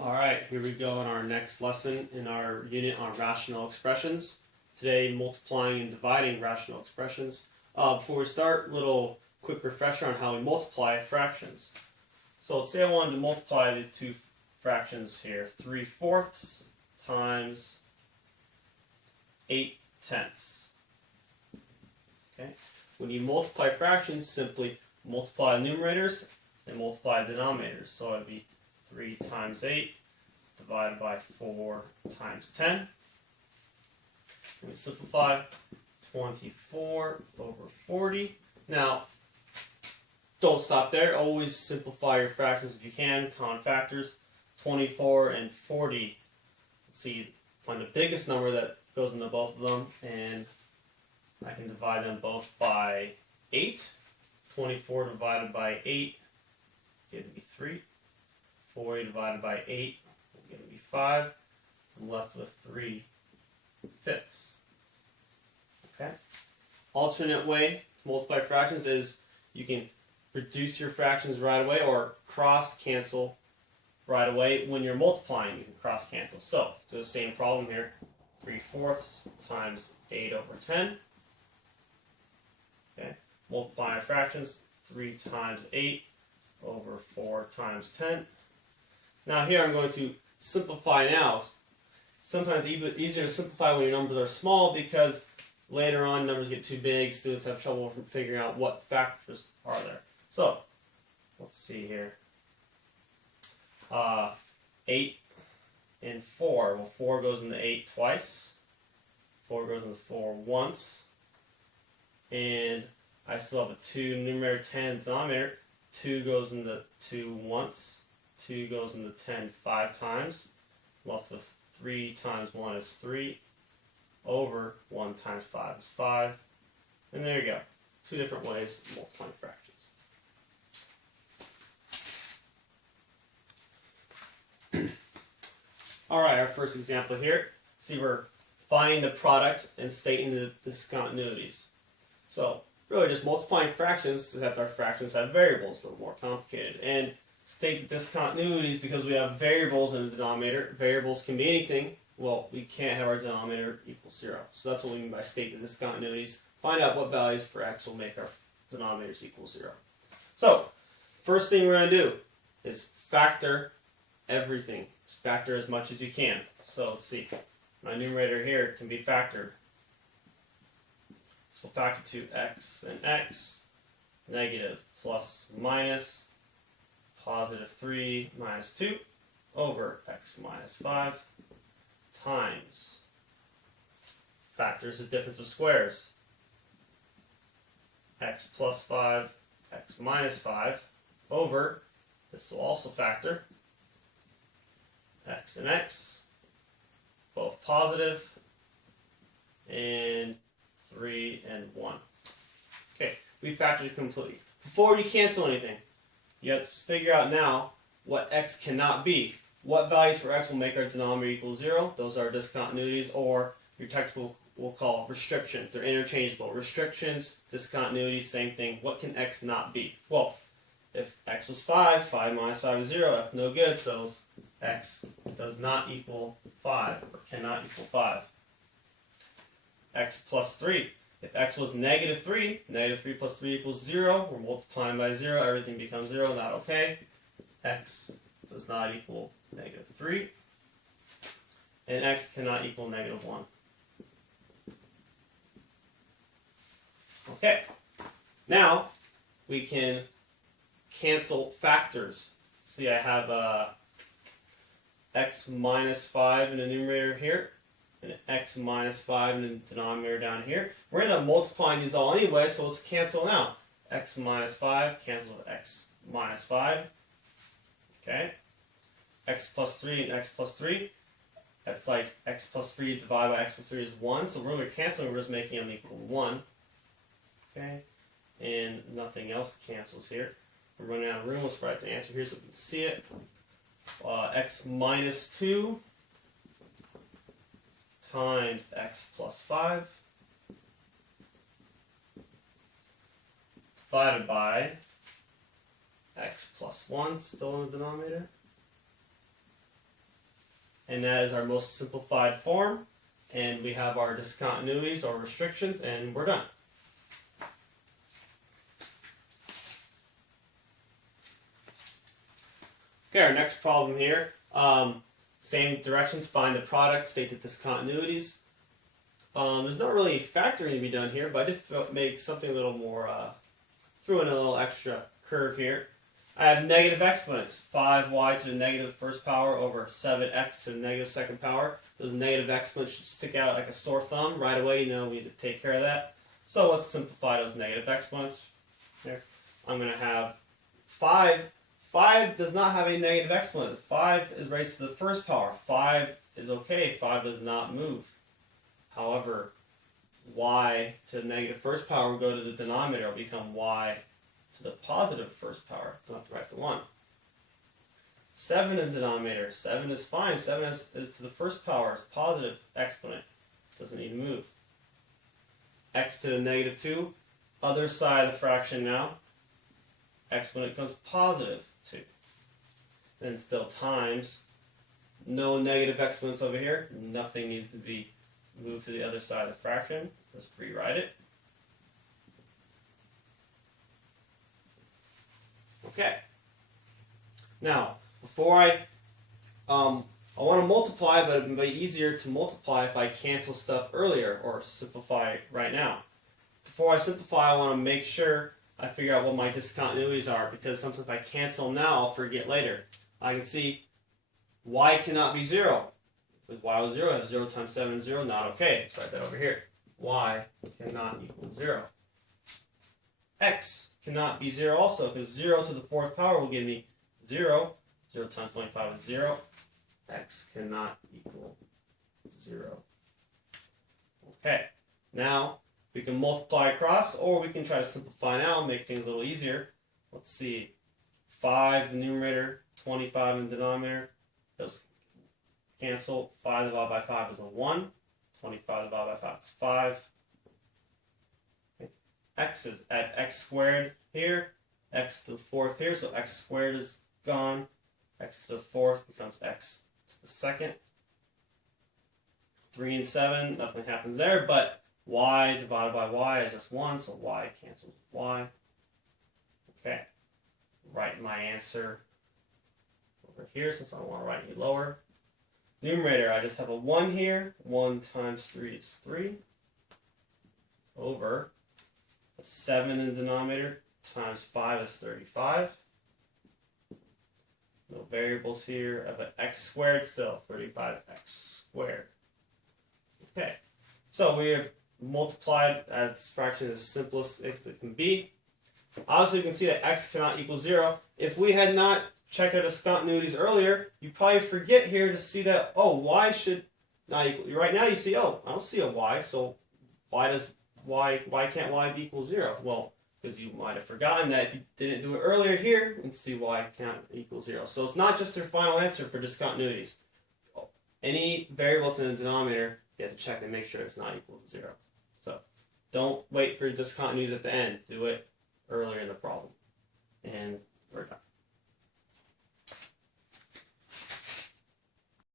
Alright, here we go in our next lesson in our unit on rational expressions. Today, multiplying and dividing rational expressions. Before we start, a little quick refresher on how we multiply fractions. So let's say I wanted to multiply these two fractions here. 3/4 times 8/10. Okay? When you multiply fractions, simply multiply the numerators and multiply the denominators. So it would be 3 times 8 divided by 4 times 10. And we simplify 24 over 40. Now, don't stop there. Always simplify your fractions if you can. Common factors. 24 and 40. Let's see, find the biggest number that goes into both of them, and I can divide them both by 8. 24 divided by 8 gives me 3. 40 divided by 8 will give me 5. I'm left with 3/5. Okay? Alternate way to multiply fractions is you can reduce your fractions right away or cross cancel right away. When you're multiplying, you can cross cancel. So the same problem here. 3/4 times 8 over 10. Okay? Multiplying our fractions. 3 times 8 over 4 times 10. Now here I'm going to simplify now. Sometimes it's easier to simplify when your numbers are small because later on numbers get too big. Students have trouble figuring out what factors are there. So let's see here. 8 and 4. Well, 4 goes into 8 twice. 4 goes into 4 once. And I still have a 2 numerator, 10 denominator. 2 goes into 2 once. 2 goes into 10 5 times. Left with 3 times 1 is 3. Over 1 times 5 is 5. And there you go. Two different ways of multiplying fractions. Alright, our first example here. See, we're finding the product and stating the discontinuities. So, really just multiplying fractions, except our fractions have variables, a little more complicated. And state the discontinuities because we have variables in the denominator. Variables can be anything. Well, we can't have our denominator equal 0. So that's what we mean by state the discontinuities. Find out what values for x will make our denominators equal 0. So, first thing we're going to do is factor everything. Factor as much as you can. So let's see. My numerator here can be factored. So we'll factor to x and x, negative plus minus, positive 3 minus 2 over x minus 5 times. Factors is difference of squares. X plus 5, x minus 5 over, this will also factor, x and x, both positive, and 3 and 1. Okay, we factored it completely. Before you cancel anything, you have to figure out now what x cannot be. What values for x will make our denominator equal 0? Those are discontinuities, or your textbook will call restrictions. They're interchangeable. Restrictions, discontinuities, same thing. What can x not be? Well, if x was 5, 5 minus 5 is 0. That's no good, so x does not equal 5, or cannot equal 5. X plus 3. If x was negative 3, negative 3 plus 3 equals 0. We're multiplying by 0. Everything becomes 0. Not okay. X does not equal negative 3. And x cannot equal negative 1. Okay. Now, we can cancel factors. See, I have x minus 5 in the numerator here, and x minus 5 in the denominator down here. We're going to multiply these all anyway, so let's cancel now. X minus 5 cancels with x minus 5. Okay. X plus 3 and x plus 3. That's like x plus 3 divided by x plus 3 is 1. So we're really canceling, we're just making them equal 1. Okay. And nothing else cancels here. We're running out of room. Let's write the answer here so we can see it. X minus 2 times x plus 5 divided by x plus 1, still in the denominator, and that is our most simplified form. And we have our discontinuities or restrictions, and we're done. Okay, our next problem here, same directions, find the product, state the discontinuities. There's not really factoring to be done here, but I just make something a little more, threw in a little extra curve here. I have negative exponents, 5y to the negative first power over 7x to the negative second power. Those negative exponents should stick out like a sore thumb. Right away, you know we need to take care of that. So let's simplify those negative exponents. There. I'm going to have 5. 5 does not have a negative exponent. 5 is raised to the first power. 5 is okay. 5 does not move. However, y to the negative first power will go to the denominator. It will become y to the positive first power. Don't have to write the 1. 7 in the denominator. 7 is fine. 7 is to the first power. It's positive exponent. Doesn't need to move. X to the negative 2. Other side of the fraction now. Exponent becomes positive 2. Then still times. No negative exponents over here. Nothing needs to be moved to the other side of the fraction. Let's rewrite it. Okay. Now, before I want to multiply, but it would be easier to multiply if I cancel stuff earlier or simplify right now. Before I simplify, I want to make sure I figure out what my discontinuities are, because sometimes if I cancel now, I'll forget later. I can see y cannot be 0. If y was 0, I have 0 times 7 is 0, not okay. Let's write that over here. Y cannot equal 0. X cannot be 0 also, because 0 to the fourth power will give me 0. 0 times 25 is 0. X cannot equal 0. Okay, now we can multiply across, or we can try to simplify now and make things a little easier. Let's see. 5 in the numerator, 25 in the denominator. Those cancel. 5 divided by 5 is a 1. 25 divided by 5 is 5. Okay. X is at x squared here. X to the fourth here, so x squared is gone. X to the fourth becomes x to the second. 3 and 7, nothing happens there, but y divided by y is just 1, so y cancels y. Okay, write my answer over here since I don't want to write any lower. Numerator, I just have a 1 here. 1 times 3 is 3. Over a 7 in the denominator times 5 is 35. No variables here. I have an x squared still, 35x squared. Okay, so we have multiplied as fraction as simplest as it can be. Obviously, you can see that x cannot equal 0. If we had not checked our discontinuities earlier, you probably forget here to see that, oh, y should not equal. Right now you see, oh, I don't see a y, so why can't y be equal 0? Well, because you might have forgotten that if you didn't do it earlier here, you can see y can't equal 0. So it's not just their final answer for discontinuities. Any variable that's in the denominator, you have to check and make sure it's not equal to 0. So don't wait for discontinuities at the end. Do it earlier in the problem. And we're done.